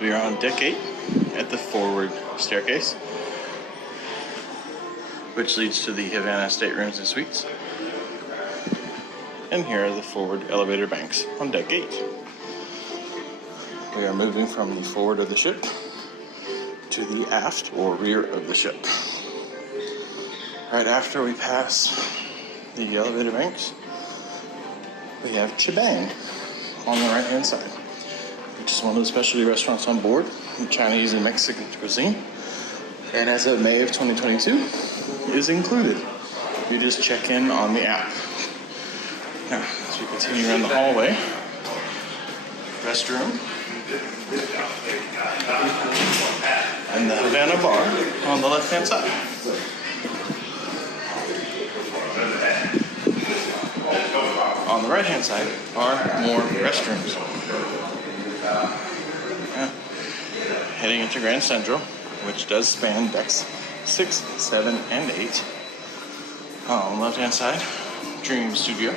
We are on deck 8 at the forward staircase, which leads to the Havana staterooms and suites. And here are the forward elevator banks on deck 8. We are moving from the forward of the ship to the aft or rear of the ship. Right after we pass the elevator banks, we have Chibang on the right hand side, which is one of the specialty restaurants on board, Chinese and Mexican cuisine. And as of May of 2022, is included. You just check in on the app. Now, as we continue around the hallway, restroom, and the Havana bar on the left-hand side. On the right-hand side are more restrooms. Heading into Grand Central, which does span decks 6, 7, and 8. On the left-hand side, Dream Studio.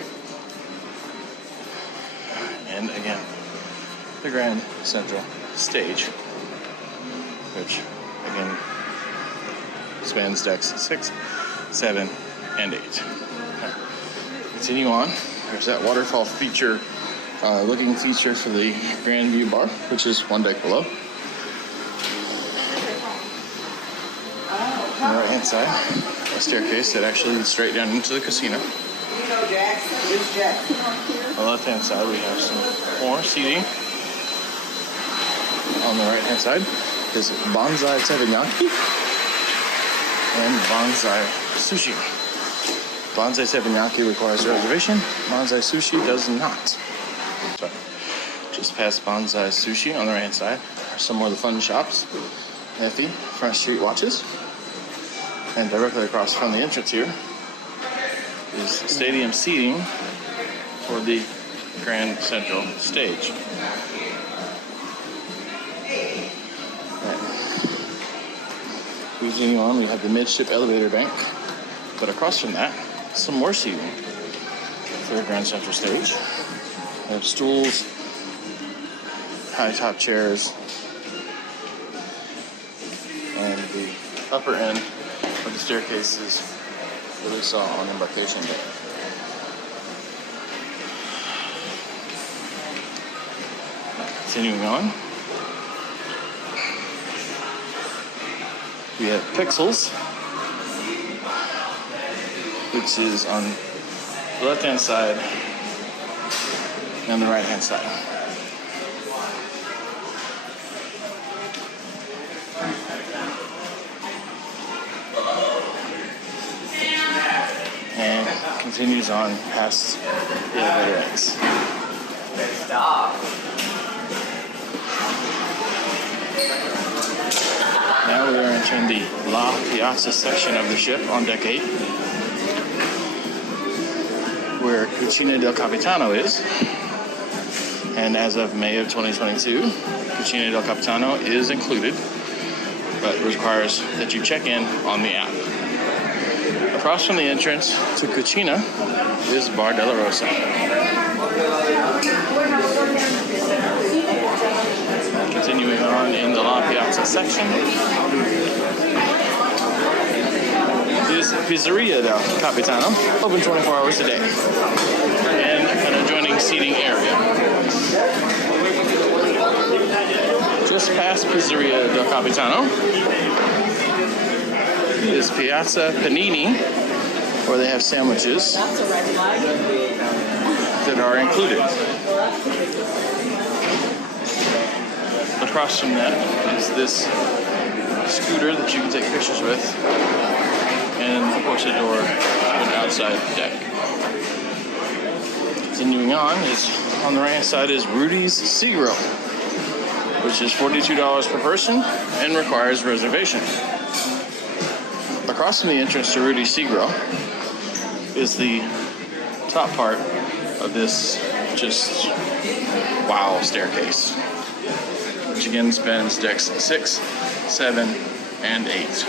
And again, the Grand Central stage, which again spans decks 6, 7, and 8. Continue on. There's that waterfall feature, looking feature for the Grand View Bar, which is one deck below. On the right hand side, a staircase that actually leads straight down into the casino. On the left hand side, we have some more seating. On the right hand side is Bonsai Teppanyaki and Bonsai Sushi. Bonsai Teppanyaki requires a reservation. Bonsai Sushi does not. So, just past Bonsai Sushi on the right hand side are some more of the fun shops. Effie, Front Street Watches. And directly across from the entrance here is stadium seating for the Grand Central stage. Moving on, we have the Midship elevator bank, but across from that, some more seating for the Grand Central stage. We have stools, high top chairs, and the upper end of the staircases that we saw on embarkation day. Continuing on, we have Pixels, which is on the left-hand side and the right-hand side. And continues on past the elevator eggs. Now we are entering the La Piazza section of the ship on deck 8, where Cucina del Capitano is. And as of May of 2022, Cucina del Capitano is included, but requires that you check in on the app. Across from the entrance to Cucina is Bar della Rosa. Continuing on in the La Piazza section is Pizzeria del Capitano, open 24 hours a day, and an adjoining seating area. Just past Pizzeria del Capitano is Piazza Panini, where they have sandwiches that are included. Across from that is this scooter that you can take pictures with, and of course a door to an outside deck. Continuing on is on the right hand side is Rudy's Sea Grill, which is $42 per person and requires reservation. Across from the entrance to Rudy's Sea Grill is the top part of this just wow staircase, which again spans decks 6, 7, and 8.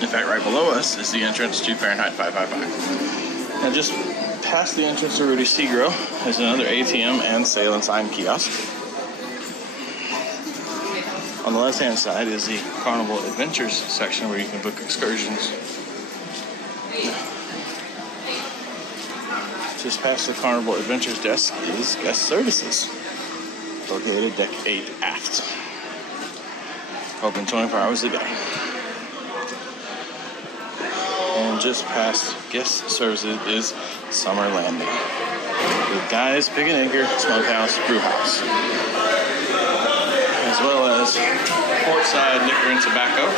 In fact, right below us is the entrance to Fahrenheit 555. Now just past the entrance to Rudy Segro is another ATM and sale and sign kiosk. On the left-hand side is the Carnival Adventures section where you can book excursions. Just past the Carnival Adventures desk is guest services, located deck 8 aft. Open 24 hours a day. And just past guest services is Summer Landing, with Guys Pig and Anchor Smokehouse Brewhouse, as well as Portside Liquor and Tobacco.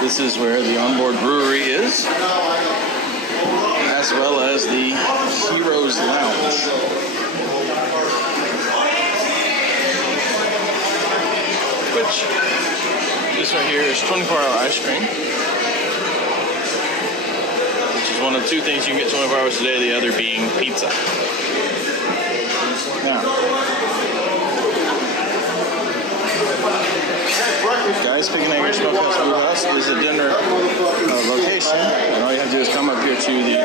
This is where the onboard brewery is, as well as the Heroes Lounge. Which, this right here is 24-hour ice cream, which is one of two things you can get 24 hours a day, the other being pizza. Now, Guys Pig and Anchor Smokehouse Brewhouse is a dinner location, and all you have to do is come up here to the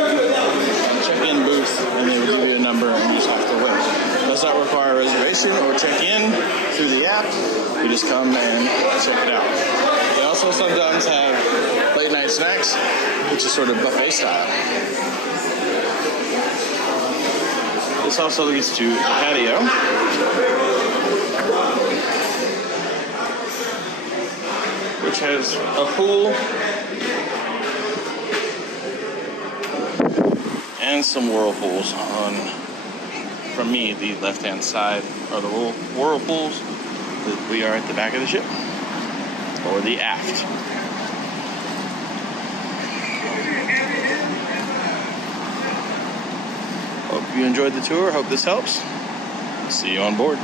check-in booth, and they will give you a number, and you just have to wait. It does not require a reservation or check-in through the app. You just come and check it out. They also sometimes have late-night snacks, which is sort of buffet style. This also leads to the patio, which has a pool and some whirlpools on, from me, the left-hand side are the whirlpools. We are at the back of the ship, or the aft. Hope you enjoyed the tour. Hope this helps. See you on board.